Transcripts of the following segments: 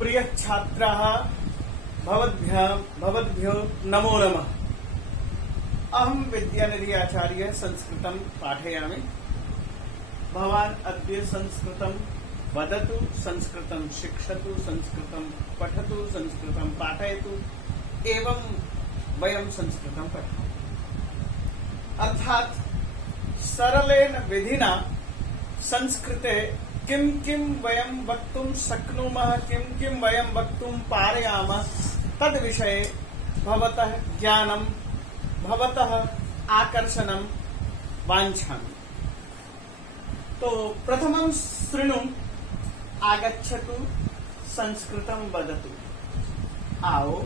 प्रिय छात्राः भवद्भ्यो नमो नमः। अहं विद्यानिधि आचार्य संस्कृतं पाठयामि। भवान् अद्य संस्कृतं वदतु, संस्कृतं शिक्षतु, संस्कृतं पठतु, संस्कृतं पाठयतु, एवं वयं संस्कृतं पठामः। अर्थात् सरलेन विधिना संस्कृते किं किं वयं वक्तुं शक्नुमः, किं किं वयं वक्तुं पारयामः, तद्विषये भवतः ज्ञानं, भवतः आकर्षणं वाञ्छामि। तो प्रथमं शृणु, आगच्छतु, संस्कृतं वदतु। आओ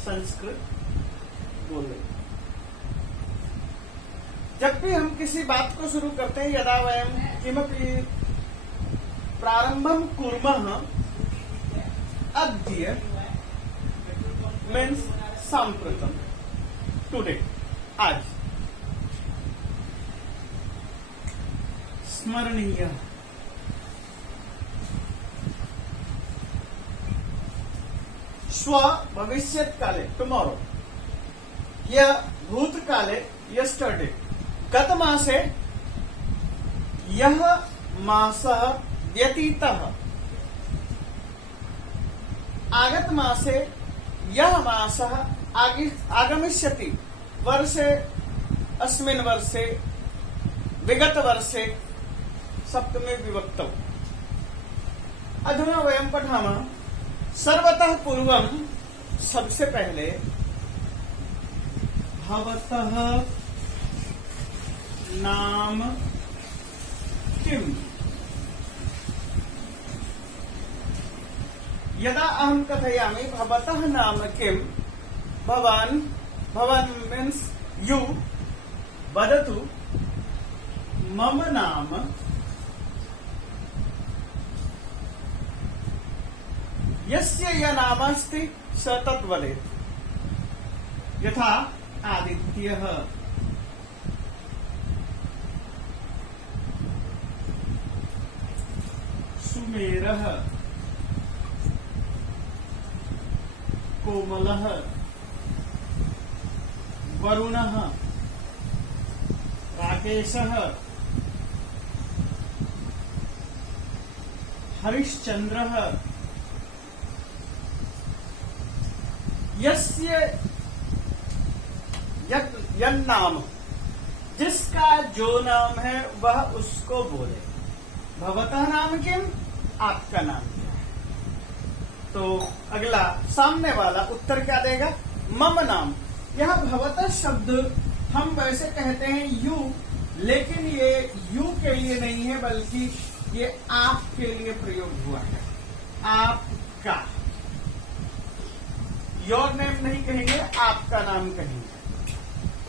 संस्कृत बोले। जब भी हम किसी बात को शुरू करते हैं, यदा वयं किमपि प्रारंभं कुर्मः, अद्य मीन्स साम्प्रतं, टुडे, आज, स्मरणीय, श्व भविष्यत् काले, टुमारो, यह भूतकाले, यस्टरडे, गत मासे यह मासः व्यतीतः, आगत मासे यह मासः आगमिष्यति, वर्षे अस्मिन् वर्षे, विगत वर्षे, सप्तमे विभक्तौ। अधुना वयं पठामः। सर्वतः पूर्वं, सबसे पहले, भवतः नाम किम्? यदा अहं कथयामि भवतः नाम किम्, भवान् मीन्स यू वदतु मम नाम यस्य य नाम अस्ति स तत् वदेत्। यथा आदित्यः, सुमेरः, कोमलः, वरुणः, राकेशः, हरिश्चंद्रः, यस्य नाम, जिसका जो नाम है वह उसको बोले। भवतः नाम किम? आपका नाम क्या है? तो अगला सामने वाला उत्तर क्या देगा? मम नाम। यह भवतः शब्द हम वैसे कहते हैं यू, लेकिन ये यू के लिए नहीं है, बल्कि ये आप के लिए प्रयोग हुआ है। आपका, योर नेम नहीं कहेंगे, आपका नाम कहेंगे।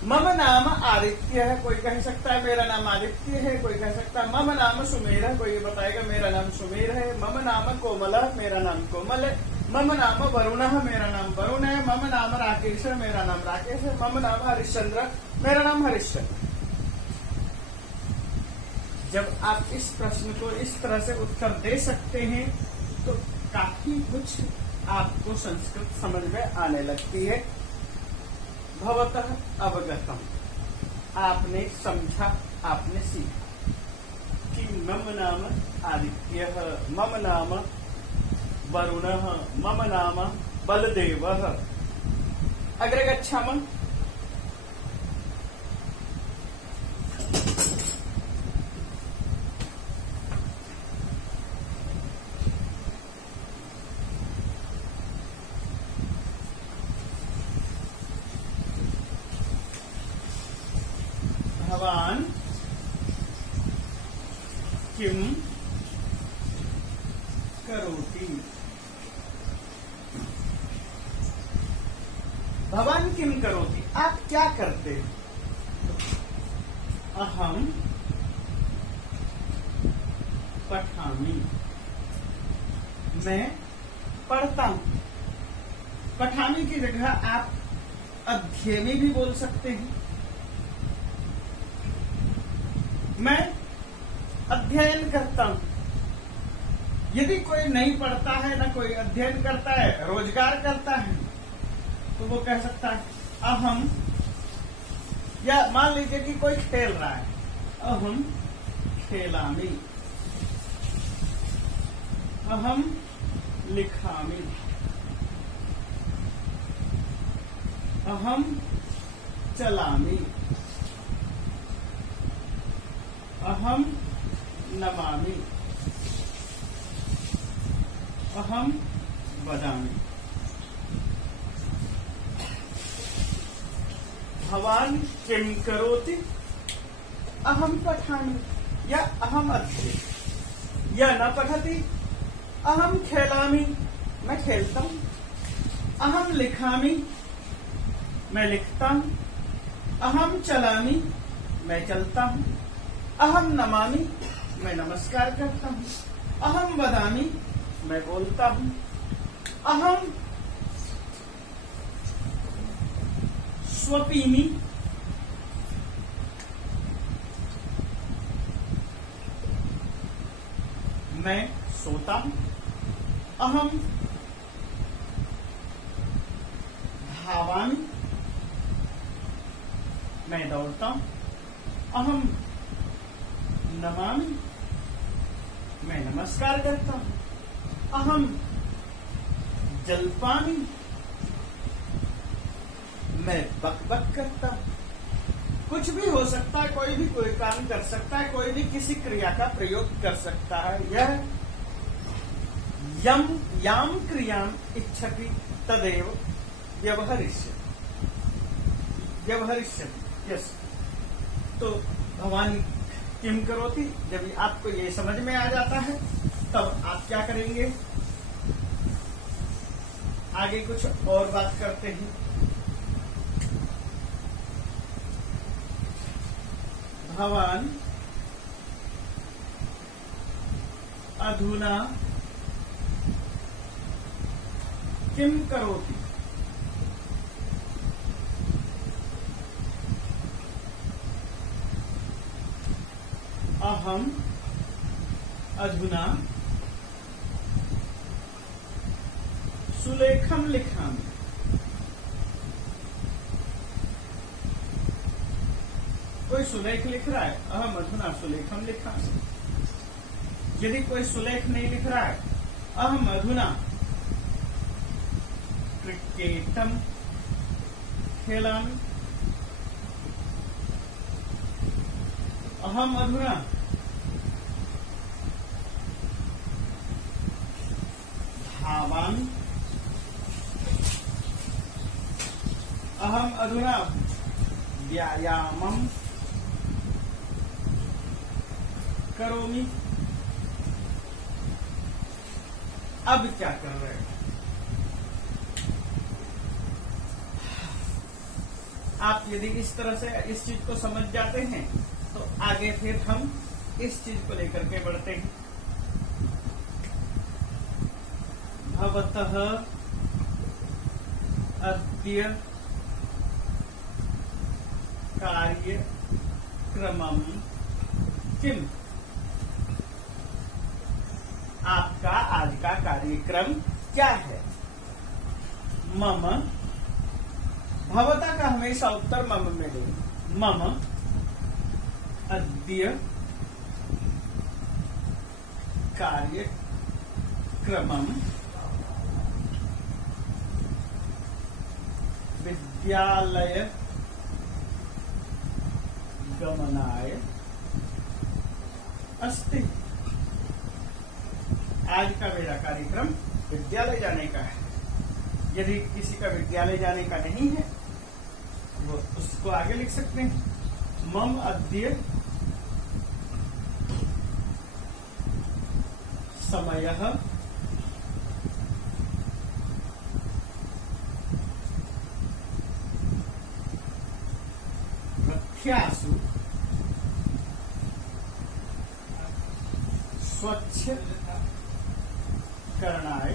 मम नाम आदित्य है, कोई कह सकता है मेरा नाम आदित्य है, कोई कह सकता है मम नाम सुमेर है, कोई ये बताएगा मेरा नाम सुमेर है। मम नाम कोमल, मेरा नाम कोमल है। मम नाम वरुण, मेरा नाम वरुण है। मम नाम राकेश, मेरा नाम राकेश है। मम नाम हरिश्चंद्र, मेरा नाम हरिश्चंद्र। जब आप इस प्रश्न को इस तरह से उत्तर दे सकते हैं तो काफी कुछ आपको संस्कृत समझ में आने लगती है। भवतः अवगतम, आपने समझा, आपने सीखा कि मम नाम आदित्यः, मम नाम वरुणः, मम नाम बलदेवः। अग्रे गच्छामः। भवान् किं करोति? भवान् किं करोति? आप क्या करते हैं? अहम पठामि, मैं पढ़ता हूं। पठामि की जगह आप अध्ययनी भी बोल सकते हैं। मैं अध्ययन करता हूं। यदि कोई नहीं पढ़ता है, ना कोई अध्ययन करता है, रोजगार करता है, तो वो कह सकता है अहम, या मान लीजिए कि कोई खेल रहा है, अहम खेलामी, अहम लिखामी, अहम चलामी, अहम नमामि, अहम वदामि। भवान किम करोति, अहम पठामि, या अहम अध्येति, या न पठति, अहम खेलामि, मैं खेलता हूं, अहम लिखामि, मैं लिखता हूं, अहम चलामि, मैं चलता हूं, अहम नमामि, मैं नमस्कार करता हूं, अहम वदामि, मैं बोलता हूं, अहम स्वपीमि, मैं सोता हूं, अहम धावामि, मैं दौड़ता हूं, अहम नमामि, मैं नमस्कार करता हूं, अहम जल्पामि, मैं बक करता हूं। कुछ भी हो सकता है, कोई भी कोई काम कर सकता है, कोई भी किसी क्रिया का प्रयोग कर सकता है। यह यम याम क्रियाम इच्छति तदेव व्यवहरिष्यति, यस। तो भवान किम करोति, जब आपको ये समझ में आ जाता है तब आप क्या करेंगे, आगे कुछ और बात करते हैं। भवान अधुना किम करोति, अहम अधुना सुलेखम लिखामि, कोई सुलेख लिख रहा है, अहम अधुना सुलेखम लिखामि। यदि कोई सुलेख नहीं लिख रहा है, अहम अधुना क्रिकेटम खेलामि, अहम अधुना धावामि, अहम अधुना व्यायामम करोमि। अब क्या कर रहे हैं आप? यदि इस तरह से इस चीज को समझ जाते हैं तो आगे फिर हम इस चीज को लेकर के बढ़ते हैं। भवतः अद्य कार्यक्रमम किम, आपका आज का कार्यक्रम क्या है? मम, भवता का हमेशा उत्तर मम में देंगे। मम अद्य कार्यक्रमम विद्यालय गमनाय अस्ति। आज का मेरा कार्यक्रम विद्यालय जाने का है। यदि किसी का विद्यालय जाने का नहीं है वो उसको आगे लिख सकते हैं। मम अद्य समयः रथ्यासु स्वच्छ करणाय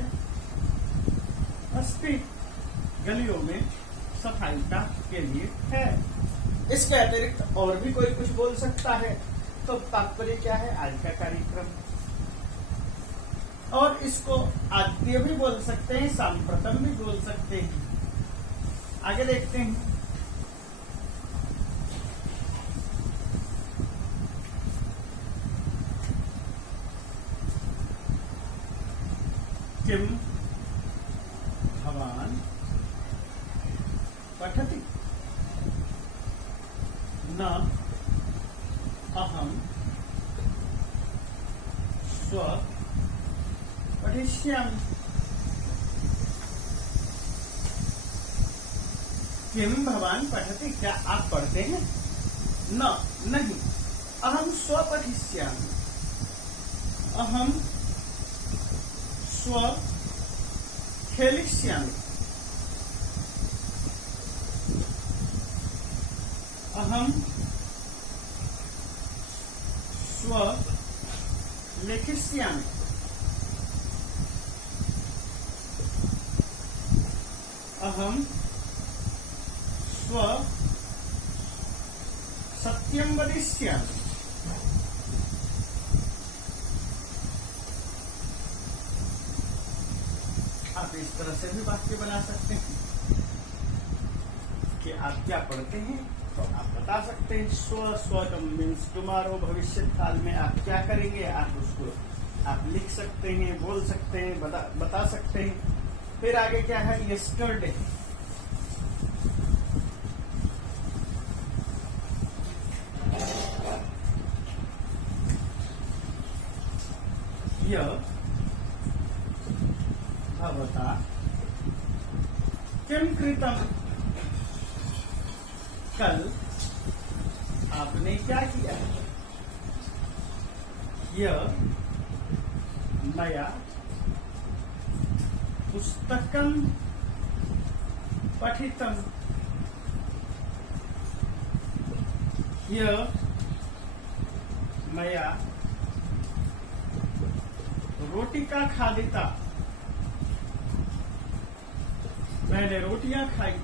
अस्ति। गलियों में सफाई का के लिए है। इसके अतिरिक्त और भी कोई कुछ बोल सकता है। तो तात्पर्य क्या है आज का कार्यक्रम? और इसको आद्य भी बोल सकते हैं, सांप्रतम भी बोल सकते हैं। आगे देखते हैं। किम भवान पठति न अहम स्व पठिष्यामि। किम भवान पठति, क्या आप पढ़ते हैं? न, नहीं। अहम स्व पठिष्यामि, अहम स्व खेलिष्यामि, अहम स्व लेखिष्यामि, अहम स्व सत्यं वदिष्यामि। आप इस तरह से भी वाक्य बना सकते हैं कि आप क्या पढ़ते हैं, तो आप बता सकते हैं। स्व मीन्स टुमारो, भविष्य काल में आप क्या करेंगे, आप उसको आप लिख सकते हैं, बोल सकते हैं, बता सकते हैं। फिर आगे क्या है? यस्टरडे। भवता किम कृतम, कल आपने क्या किया? मया पुस्तकं पठितम्, मया रोटिका खादिता, मैंने रोटियां खाई।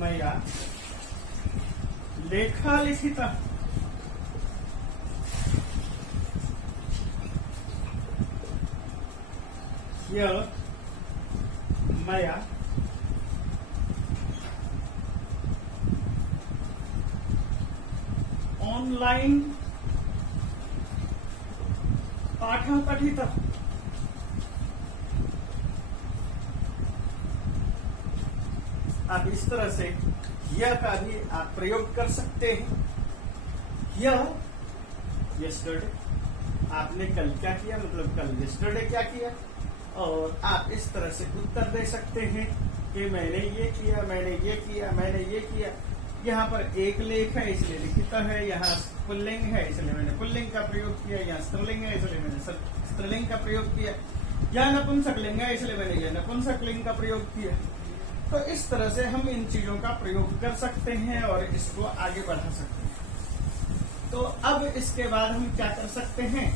मया लेखा लिखिता, मया ऑनलाइन पाठं पठितम्। आप इस तरह से यह का भी आप प्रयोग कर सकते हैं। यस्टरडे, आपने कल क्या किया, मतलब कल यस्टरडे क्या किया। और आप इस तरह से उत्तर दे सकते हैं कि मैंने ये किया, मैंने ये किया, मैंने ये किया। यहाँ पर एक लेख है इसलिए लिखित है, यहाँ पुल्लिंग है इसलिए मैंने पुल्लिंग का प्रयोग किया, यहाँ स्त्रीलिंग है इसलिए मैंने स्त्रीलिंग का प्रयोग किया, यहाँ नपुंसकलिंग है इसलिए मैंने यह नपुंसकलिंग का प्रयोग किया। तो इस तरह से हम इन चीजों का प्रयोग कर सकते हैं और इसको आगे बढ़ा सकते हैं। तो अब इसके बाद हम क्या कर सकते हैं?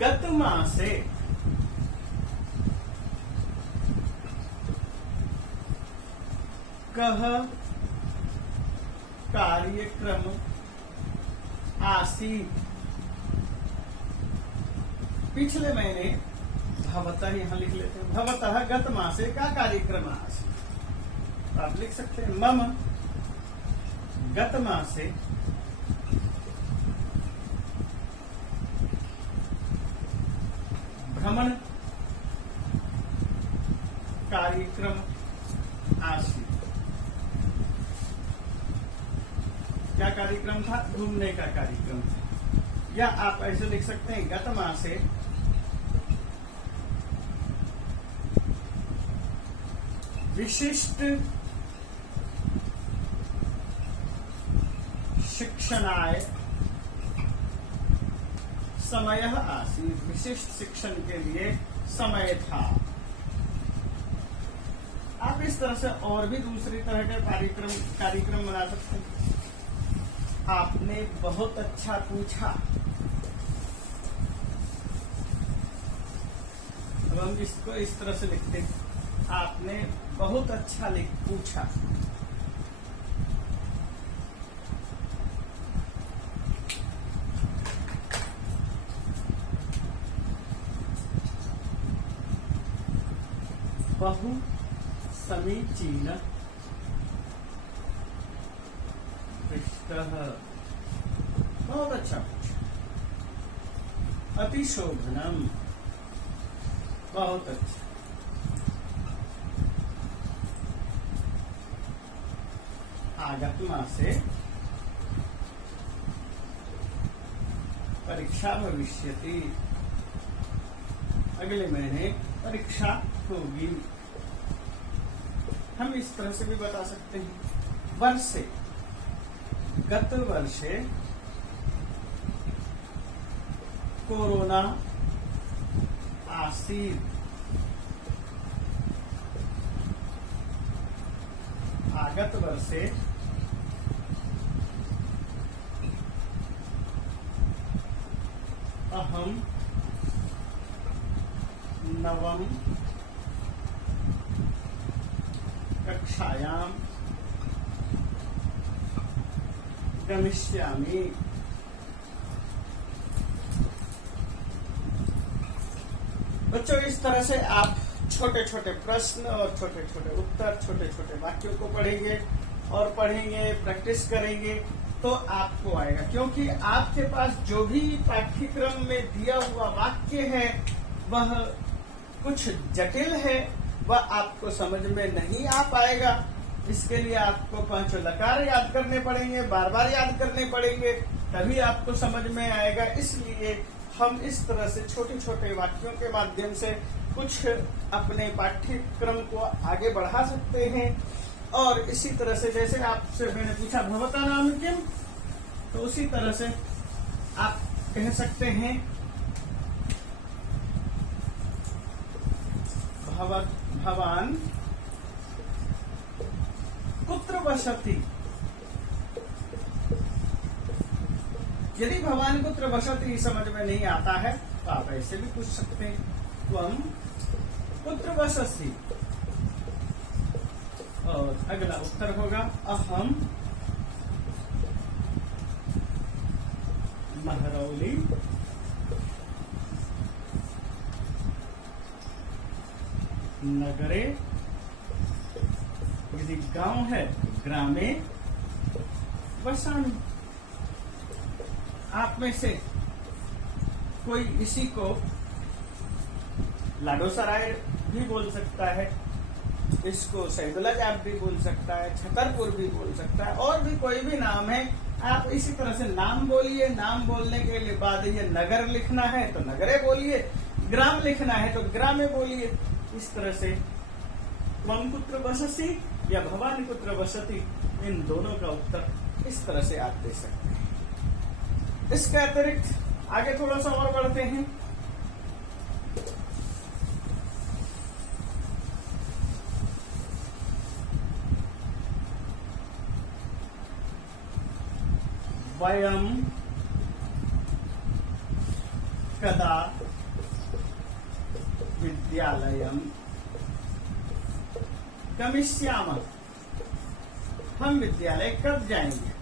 गत मासे कह कार्यक्रम आसीत्। पिछले महीने भवतः यहां लिख लेते हैं, भवतः गत मासे का कार्यक्रम आसीत्। आप लिख सकते हैं मम गत मासे भ्रमण कार्यक्रम आसीत्। क्या कार्यक्रम था? घूमने का कार्यक्रम था। या आप ऐसे लिख सकते हैं गत मासे विशिष्ट शिक्षणाय समय आसीत्। विशिष्ट शिक्षण के लिए समय था। आप इस तरह से और भी दूसरी तरह के कार्यक्रम बना सकते हैं। आपने बहुत अच्छा पूछा। अब हम इसको इस तरह से लिखते हैं, आपने बहुत अच्छा पूछा। बहु समीचीन पृष्ठः। बहुत अच्छा, अतिशोभनम, बहुत अच्छा। आगत्मा से परीक्षा भविष्यति, अगले महीने परीक्षा होगी। हम इस तरह से भी बता सकते हैं, वर्षे, गत वर्षे कोरोना आसीत्, आगत वर्षे अहम नवम कक्षायां गमिष्यामि। बच्चों, इस तरह से आप छोटे छोटे प्रश्न और छोटे छोटे उत्तर, छोटे छोटे वाक्यों को पढ़ेंगे और पढ़ेंगे, प्रैक्टिस करेंगे तो आपको आएगा। क्योंकि आपके पास जो भी पाठ्यक्रम में दिया हुआ वाक्य है वह कुछ जटिल है, वह आपको समझ में नहीं आ पाएगा। इसके लिए आपको पांचों लकार याद करने पड़ेंगे, बार बार याद करने पड़ेंगे, तभी आपको समझ में आएगा। इसलिए हम इस तरह से छोटे छोटे वाक्यों के माध्यम से कुछ अपने पाठ्यक्रम को आगे बढ़ा सकते हैं। और इसी तरह से जैसे आपसे मैंने पूछा भवता नाम किम, तो उसी तरह से आप कह सकते हैं भवान कुत्र वसति। यदि भवान कुत्र वसति समझ में नहीं आता है तो आप ऐसे भी पूछ सकते हैं, त्वम कुत्र वससि, और अगला उत्तर होगा अहम महरौली नगरे, यदि गांव है ग्रामे वसामि। आप में से कोई इसी को लाडोसराय भी बोल सकता है, इसको सैदुल्ला जाट भी बोल सकता है, छतरपुर भी बोल सकता है, और भी कोई भी नाम है। आप इसी तरह से नाम बोलिए, नाम बोलने के लिए बाद ये नगर लिखना है तो नगरे बोलिए, ग्राम लिखना है तो ग्रामे बोलिए। इस तरह से त्वम कुत्र वससि या भवान कुत्र वसति, इन दोनों का उत्तर इस तरह से आप दे सकते हैं। इसके अतिरिक्त आगे थोड़ा सा और बढ़ते हैं। वयम कदा विद्यालयम गमिष्यामः, हम विद्यालय कब जाएंगे।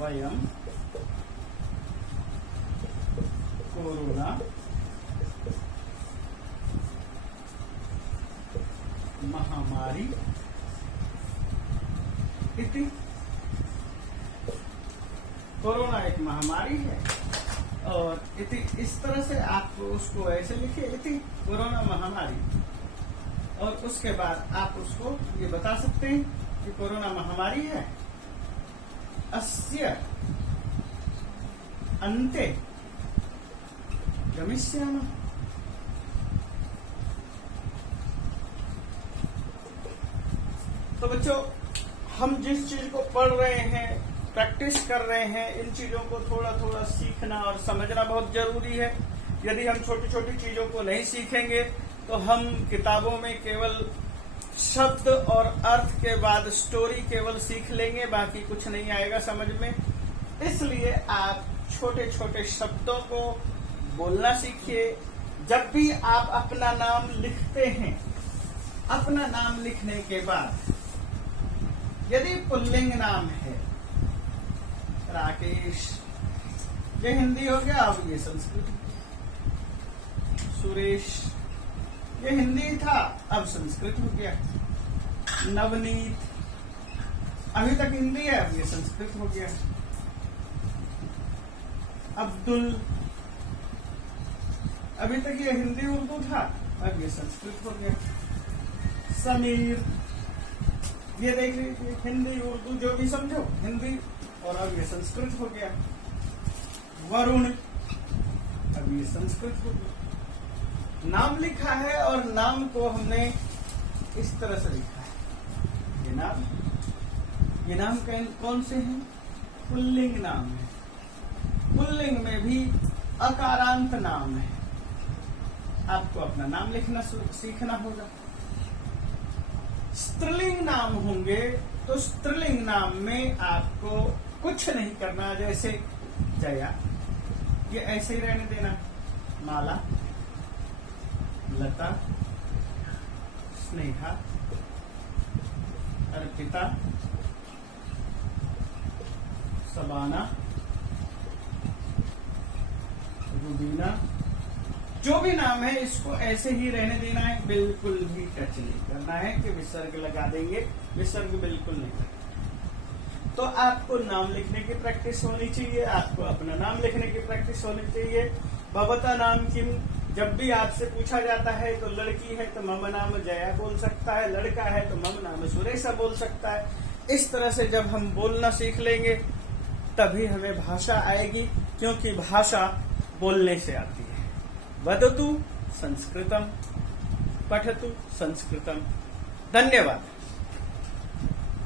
वयम कोरोना महामारी इति, कोरोना एक महामारी है और इति इस तरह से आप उसको ऐसे लिखिए, इति कोरोना महामारी, और उसके बाद आप उसको ये बता सकते हैं कि कोरोना महामारी है, अस्य अन्ते गमिष्यामः। तो बच्चों, हम जिस चीज को पढ़ रहे हैं, प्रैक्टिस कर रहे हैं, इन चीजों को थोड़ा थोड़ा सीखना और समझना बहुत जरूरी है। यदि हम छोटी छोटी चीजों को नहीं सीखेंगे तो हम किताबों में केवल शब्द और अर्थ के बाद स्टोरी केवल सीख लेंगे, बाकी कुछ नहीं आएगा समझ में। इसलिए आप छोटे छोटे शब्दों को बोलना सीखिए। जब भी आप अपना नाम लिखते हैं, अपना नाम लिखने के बाद यदि पुल्लिंग नाम है राकेश ये हिंदी हो गया, अब ये संस्कृत। सुरेश, ये हिंदी था, अब संस्कृत हो गया। नवनीत, अभी तक हिंदी है, अब ये संस्कृत हो गया। अब्दुल, अभी तक ये हिंदी उर्दू था, अब ये संस्कृत हो गया। समीर, ये देख लीजिए, हिंदी उर्दू जो भी समझो, हिंदी, और अब ये संस्कृत हो गया। वरुण, अब ये संस्कृत हो गया। नाम लिखा है और नाम को हमने इस तरह से लिखा है। ये नाम कौन से हैं? पुल्लिंग नाम है। पुल्लिंग में भी अकारांत नाम है। आपको अपना नाम लिखना सीखना होगा। स्त्रीलिंग नाम होंगे तो स्त्रीलिंग नाम में आपको कुछ नहीं करना, जैसे जया, ये ऐसे ही रहने देना। माला, लता, स्नेहा, अर्पिता, सबाना, रुबीना, जो भी नाम है इसको ऐसे ही रहने देना है, बिल्कुल भी टच नहीं करना है कि विसर्ग लगा देंगे, विसर्ग बिल्कुल नहीं करना। तो आपको नाम लिखने की प्रैक्टिस होनी चाहिए, आपको अपना नाम लिखने की प्रैक्टिस होनी चाहिए। भवता नाम किम, जब भी आपसे पूछा जाता है तो लड़की है तो मम नाम जया बोल सकता है, लड़का है तो मम नाम सुरेशा बोल सकता है। इस तरह से जब हम बोलना सीख लेंगे तभी हमें भाषा आएगी, क्योंकि भाषा बोलने से आती है। वदतु संस्कृतम, पठतु संस्कृतम। धन्यवाद।